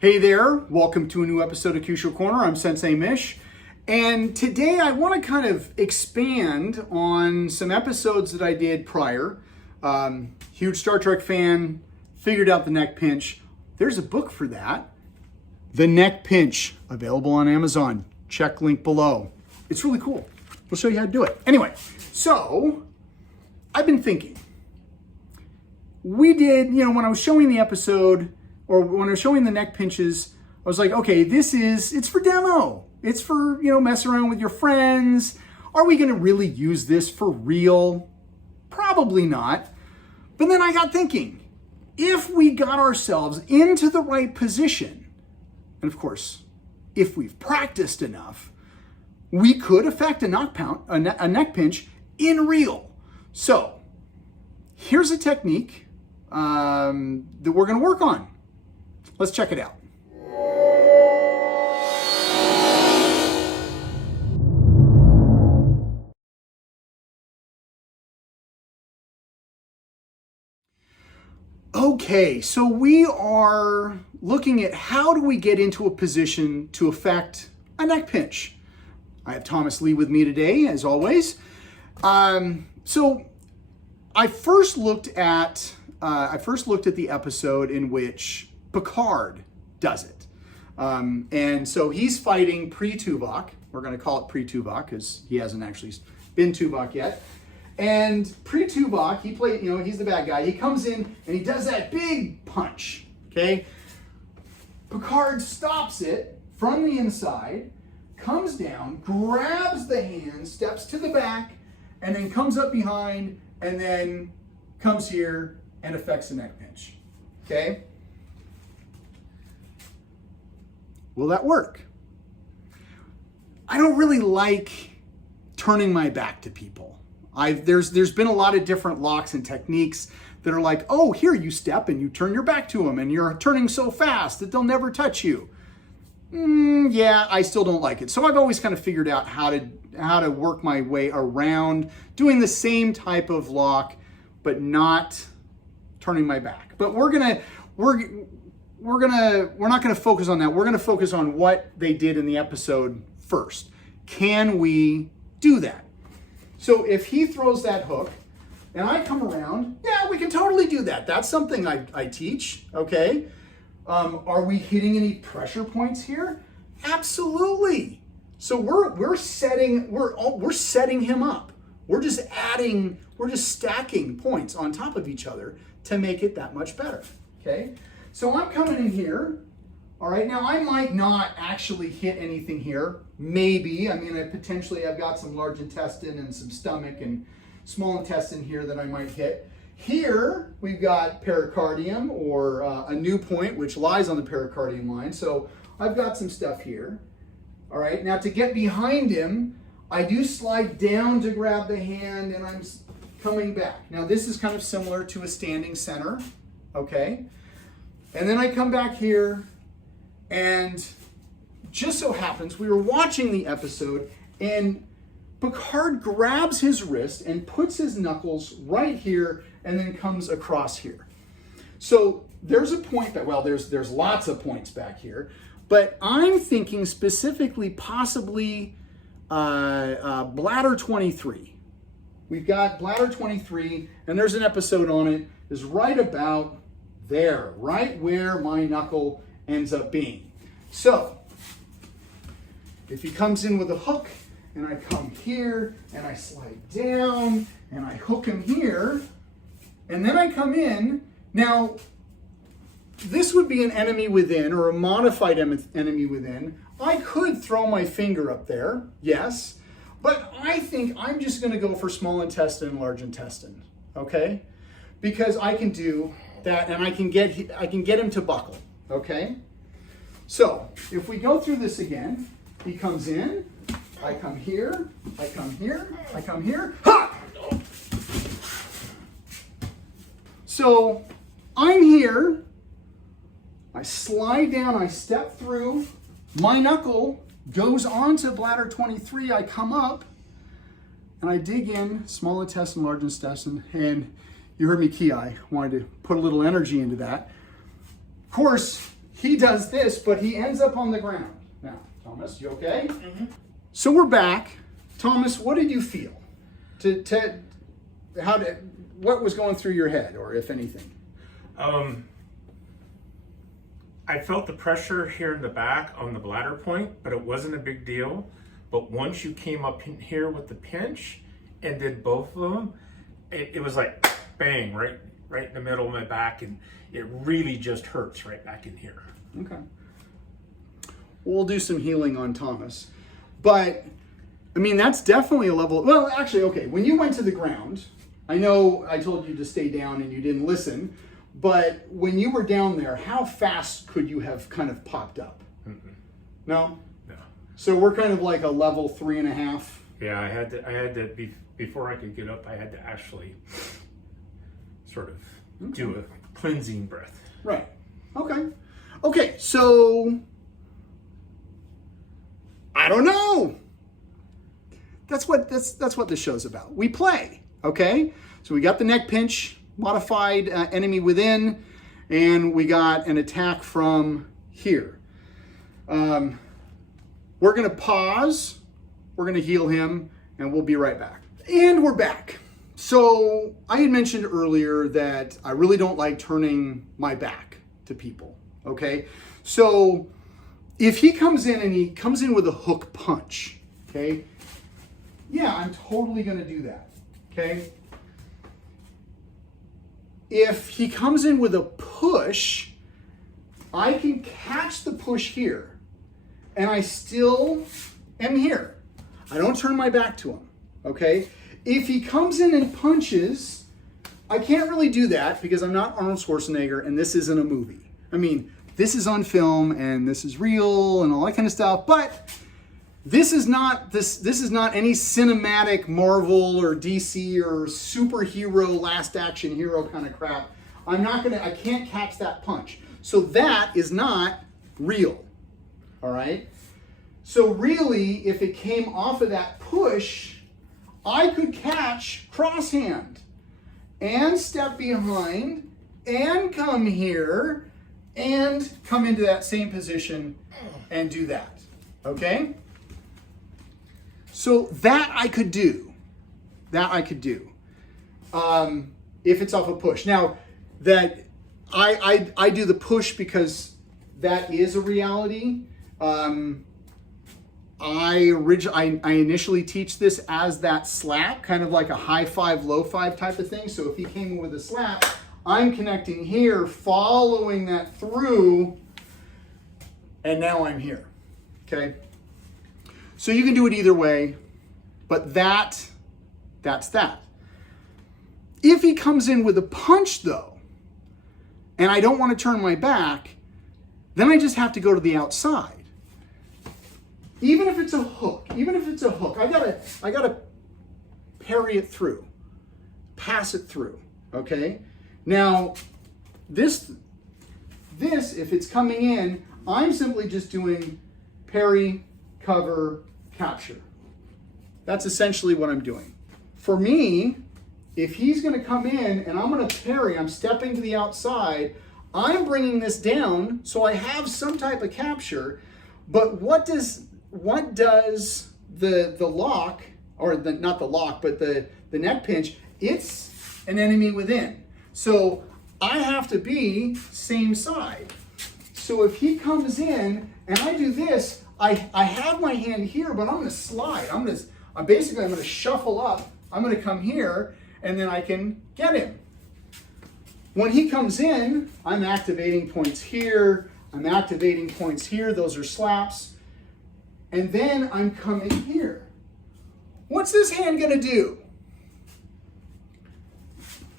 Hey there, welcome to a new episode of Kyusho Corner. I'm Sensei Mish, and today I want to kind of expand on some episodes that I did prior. Huge Star Trek fan, figured out the neck pinch. There's a book for that. The Neck Pinch, available on Amazon. Check link below. It's really cool. We'll show you how to do it. Anyway, so I've been thinking. We did, when I was showing the episode, or when I was showing the neck pinches, I was like, okay, it's for demo. It's for, mess around with your friends. Are we gonna really use this for real? Probably not. But then I got thinking, if we got ourselves into the right position, and of course, if we've practiced enough, we could affect a neck pinch in real. So here's a technique that we're gonna work on. Let's check it out. Okay, so we are looking at how do we get into a position to affect a neck pinch. I have Thomas Lee with me today, as always. So I first looked at the episode in which Picard does it. And so he's fighting pre-Tuvok. We're going to call it pre-Tuvok because he hasn't actually been Tuvok yet. And pre-Tuvok, he's the bad guy. He comes in and he does that big punch, okay? Picard stops it from the inside, comes down, grabs the hand, steps to the back, and then comes up behind, and then comes here and affects the neck pinch, okay? Will that work? I don't really like turning my back to people. There's been a lot of different locks and techniques that are like, oh, here you step and you turn your back to them and you're turning so fast that they'll never touch you. Yeah, I still don't like it. So I've always kind of figured out how to work my way around doing the same type of lock, but not turning my back. But we're not gonna focus on that. We're gonna focus on what they did in the episode first. Can we do that? So if he throws that hook and I come around, yeah, we can totally do that. That's something I teach, okay? Are we hitting any pressure points here? Absolutely. So we're setting him up. We're just stacking points on top of each other to make it that much better, okay? So I'm coming in here, all right? Now, I might not actually hit anything here. Maybe, potentially I've got some large intestine and some stomach and small intestine here that I might hit. Here, we've got pericardium or a new point, which lies on the pericardium line. So I've got some stuff here, all right? Now, to get behind him, I do slide down to grab the hand and I'm coming back. Now, this is kind of similar to a standing center, okay? And then I come back here, and just so happens we were watching the episode, and Picard grabs his wrist and puts his knuckles right here, and then comes across here. So there's a point there's lots of points back here, but I'm thinking specifically possibly bladder 23. We've got bladder 23, and there's an episode on it, is right about there, right where my knuckle ends up being. So if he comes in with a hook and I come here and I slide down and I hook him here and then I come in, now this would be an enemy within or a modified enemy within. I could throw my finger up there, yes, but I think I'm just gonna go for small intestine and large intestine, okay? Because I can do that and I can get him to buckle, okay? So if we go through this again, he comes in, I come here, I come here, I come here, ha! So I'm here, I slide down, I step through, my knuckle goes onto bladder 23, I come up, and I dig in, small intestine, large intestine, and you heard me key, I wanted to put a little energy into that. Of course, he does this, but he ends up on the ground. Now, Thomas, you okay? Mm-hmm. So we're back. Thomas, what did you feel? What was going through your head, or if anything? I felt the pressure here in the back on the bladder point, but it wasn't a big deal. But once you came up in here with the pinch and did both of them, it was like bang, right in the middle of my back, and it really just hurts right back in here. Okay. We'll do some healing on Thomas. But, I mean, that's definitely a level. Well, actually, okay, when you went to the ground, I know I told you to stay down and you didn't listen, but when you were down there, how fast could you have kind of popped up? Mm-mm. No? No. So we're kind of like a level 3.5. Yeah, I had to before I could get up, I had to actually sort of do a cleansing breath. Right. Okay. Okay, so I don't know. That's what this show's about. We play, okay? So we got the neck pinch, modified enemy within, and we got an attack from here. We're gonna pause, we're gonna heal him, and we'll be right back. And we're back. So I had mentioned earlier that I really don't like turning my back to people, okay? So if he comes in and he comes in with a hook punch, okay? Yeah, I'm totally gonna do that, okay? If he comes in with a push, I can catch the push here, and I still am here. I don't turn my back to him, okay? If he comes in and punches, I can't really do that because I'm not Arnold Schwarzenegger and this isn't a movie. I mean, this is on film and this is real and all that kind of stuff, but this is not any cinematic Marvel or DC or superhero last action hero kind of crap. I can't catch that punch. So that is not real. All right? So really, if it came off of that push, I could catch crosshand and step behind and come here and come into that same position and do that. Okay? So that I could do. If it's off a push. Now, that I do the push because that is a reality. I initially teach this as that slap, kind of like a high five, low five type of thing. So if he came in with a slap, I'm connecting here, following that through, and now I'm here, okay? So you can do it either way, but that's that. If he comes in with a punch though, and I don't want to turn my back, then I just have to go to the outside. Even if it's a hook, I gotta parry it through, pass it through, okay? Now, this, if it's coming in, I'm simply just doing parry, cover, capture. That's essentially what I'm doing. For me, if he's gonna come in and I'm gonna parry, I'm stepping to the outside, I'm bringing this down so I have some type of capture, but what does the lock, or not the lock, but the neck pinch, it's an enemy within. So I have to be same side. So if he comes in and I do this, I have my hand here, but I'm gonna slide. I'm gonna shuffle up. I'm gonna come here and then I can get him. When he comes in, I'm activating points here. I'm activating points here. Those are slaps. And then I'm coming here. What's this hand gonna do?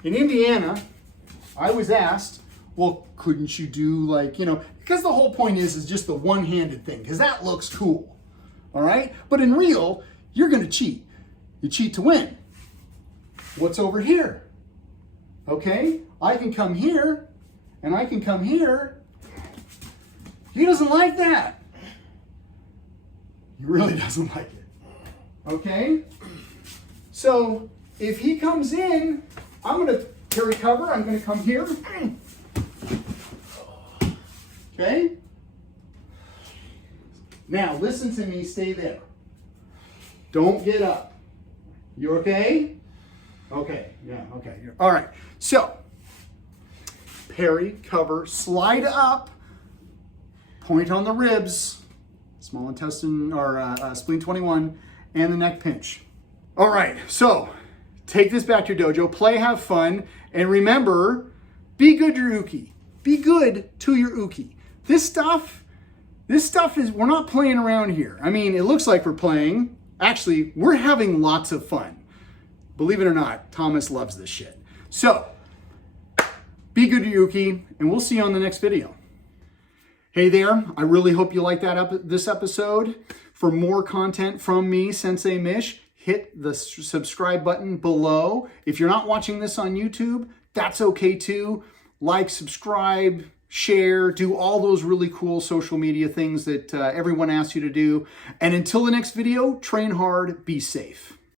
In Indiana, I was asked, well, couldn't you do because the whole point is just the one-handed thing, because that looks cool, all right? But in real, you're gonna cheat. You cheat to win. What's over here? Okay, I can come here, and I can come here. He doesn't like that. He really doesn't like it. Okay? So if he comes in, I'm going to parry cover. I'm going to come here. Okay? Now, listen to me, stay there. Don't get up. You okay? Okay, yeah, okay. All right, so, parry, cover, slide up, point on the ribs, small intestine, or spleen 21, and the neck pinch. All right, so, take this back to your dojo, play, have fun, and remember, be good to your uke. Be good to your uke. This stuff is, we're not playing around here. I mean, it looks like we're playing. Actually, we're having lots of fun. Believe it or not, Thomas loves this shit. So, be good to your uke, and we'll see you on the next video. Hey there, I really hope you liked this episode. For more content from me, Sensei Mish, hit the subscribe button below. If you're not watching this on YouTube, that's okay too. Like, subscribe, share, do all those really cool social media things that everyone asks you to do. And until the next video, train hard, be safe.